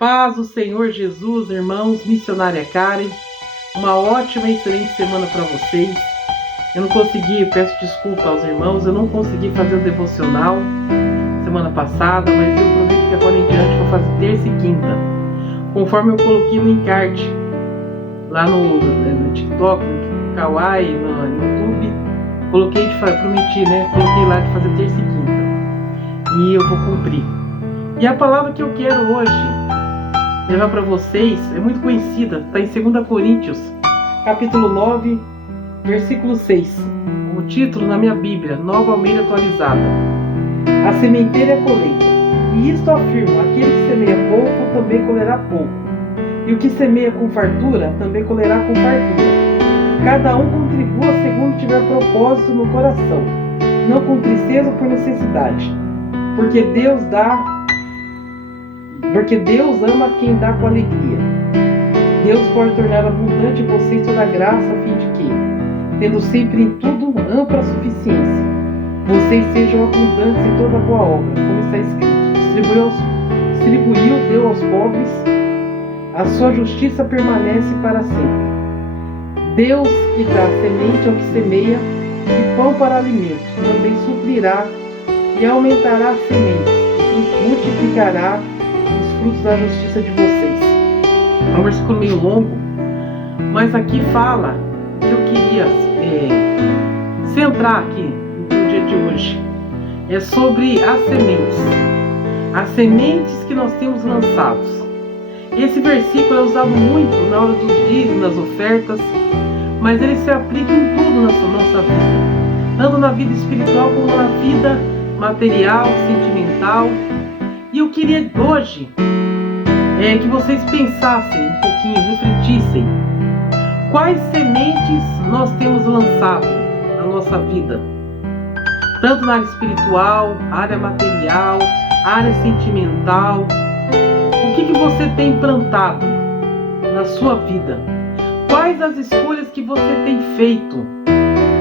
Paz do Senhor Jesus, irmãos, missionária Karen. Uma ótima e excelente semana para vocês. Eu não consegui, peço desculpa aos irmãos, eu não consegui fazer o devocional semana passada, mas eu prometo que agora em diante vou fazer terça e quinta, conforme eu coloquei no encarte lá no TikTok, no Kawaii, no YouTube. Prometi, coloquei lá de fazer terça e quinta, e eu vou cumprir. E a palavra que eu quero hoje levar para vocês é muito conhecida, está em 2 Coríntios, capítulo 9, versículo 6. O título na minha Bíblia, Nova Almeida Atualizada: A sementeira é a colheita. E isto afirmo: aquele que semeia pouco também colherá pouco, e o que semeia com fartura também colherá com fartura. Cada um contribua segundo tiver propósito no coração, não com tristeza ou por necessidade, porque Deus ama quem dá com alegria. Deus pode tornar abundante em vocês toda a graça, a fim de que, tendo sempre em tudo ampla suficiência, vocês sejam abundantes em toda boa obra, como está escrito: distribuiu, deu aos pobres, a sua justiça permanece para sempre. Deus que dá semente ao que semeia e pão para alimento, também suprirá e aumentará as sementes e multiplicará os frutos da justiça de vocês. É um versículo meio longo, mas aqui fala que eu queria centrar aqui no dia de hoje. É sobre as sementes que nós temos lançados. Esse versículo é usado muito na hora dos dízimos, nas ofertas, mas ele se aplica em tudo na nossa vida, tanto na vida espiritual como na vida material, sentimental. E eu queria hoje que vocês pensassem um pouquinho, refletissem quais sementes nós temos lançado na nossa vida, tanto na área espiritual, área material, área sentimental. O que você tem plantado na sua vida? Quais as escolhas que você tem feito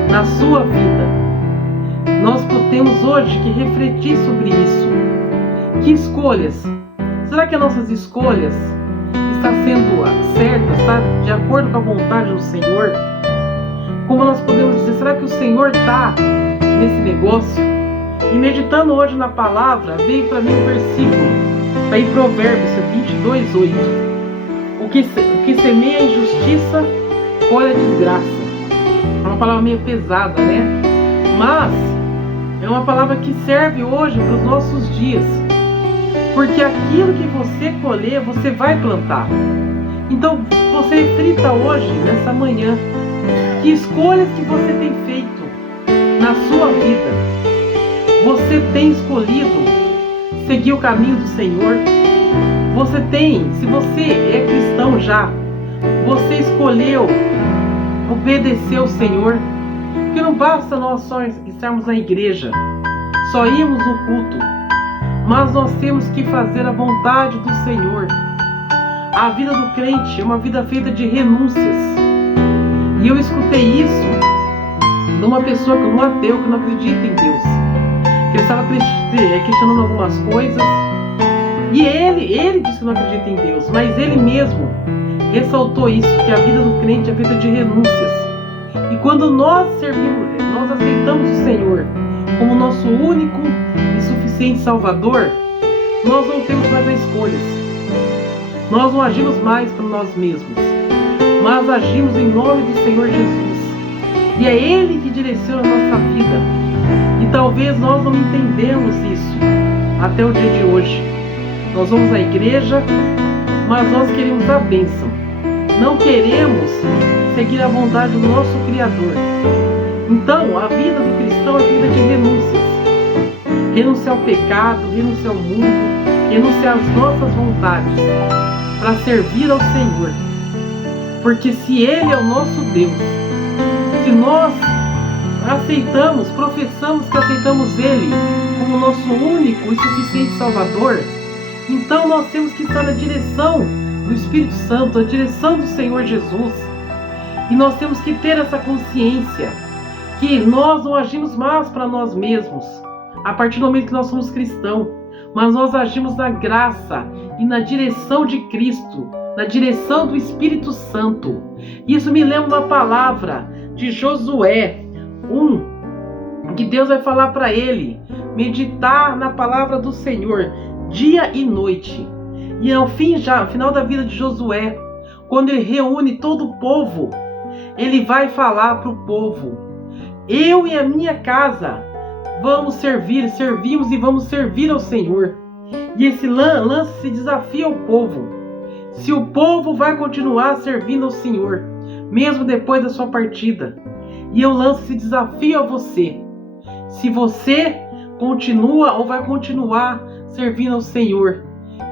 na sua vida? Nós temos hoje que refletir sobre isso. Que escolhas? Será que as nossas escolhas estão sendo certas, está de acordo com a vontade do Senhor? Como nós podemos dizer, será que o Senhor está nesse negócio? E meditando hoje na palavra, veio para mim um versículo, está em Provérbios 22:8. O que semeia injustiça, colhe a desgraça. É uma palavra meio pesada, né? Mas é uma palavra que serve hoje para os nossos dias. Porque aquilo que você colher, você vai plantar. Então, você reflita hoje, nessa manhã, que escolhas que você tem feito na sua vida. Você tem escolhido seguir o caminho do Senhor? Você tem, se você é cristão já, você escolheu obedecer ao Senhor? Porque não basta nós só estarmos na igreja, só irmos no culto, mas nós temos que fazer a vontade do Senhor. A vida do crente é uma vida feita de renúncias. E eu escutei isso de uma pessoa, um ateu que não acredita em Deus, que ele estava questionando algumas coisas, e ele disse que não acredita em Deus, mas ele mesmo ressaltou isso, que a vida do crente é feita de renúncias. E quando nós aceitamos o Senhor como nosso único e suficiente Salvador, nós não temos mais escolhas. Nós não agimos mais para nós mesmos, mas agimos em nome do Senhor Jesus. E é Ele que direciona a nossa vida. E talvez nós não entendemos isso até o dia de hoje. Nós vamos à igreja, mas nós queremos a bênção. Não queremos seguir a vontade do nosso Criador. Então, a vida do cristão é vida de renúncias. Renunciar ao pecado, renunciar ao mundo, renunciar às nossas vontades para servir ao Senhor. Porque se Ele é o nosso Deus, se nós professamos que aceitamos Ele como nosso único e suficiente Salvador, então nós temos que estar na direção do Espírito Santo, a direção do Senhor Jesus. E nós temos que ter essa consciência que nós não agimos mais para nós mesmos a partir do momento que nós somos cristãos. mas nós agimos na graça e na direção de Cristo, na direção do Espírito Santo. Isso me lembra uma palavra de Josué 1, que Deus vai falar para ele meditar na palavra do Senhor dia e noite. E ao final da vida de Josué, quando ele reúne todo o povo, ele vai falar para o povo: eu e a minha casa vamos servimos e vamos servir ao Senhor. E esse lance se desafia ao povo. Se o povo vai continuar servindo ao Senhor, mesmo depois da sua partida. E eu lanço esse desafio a você. Se você continua ou vai continuar servindo ao Senhor,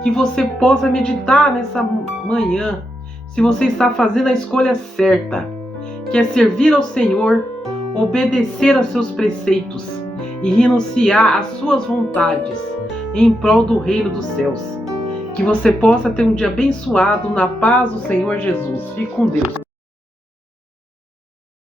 que você possa meditar nessa manhã, se você está fazendo a escolha certa, que é servir ao Senhor, obedecer aos seus preceitos e renunciar às suas vontades em prol do reino dos céus. Que você possa ter um dia abençoado na paz do Senhor Jesus. Fique com Deus.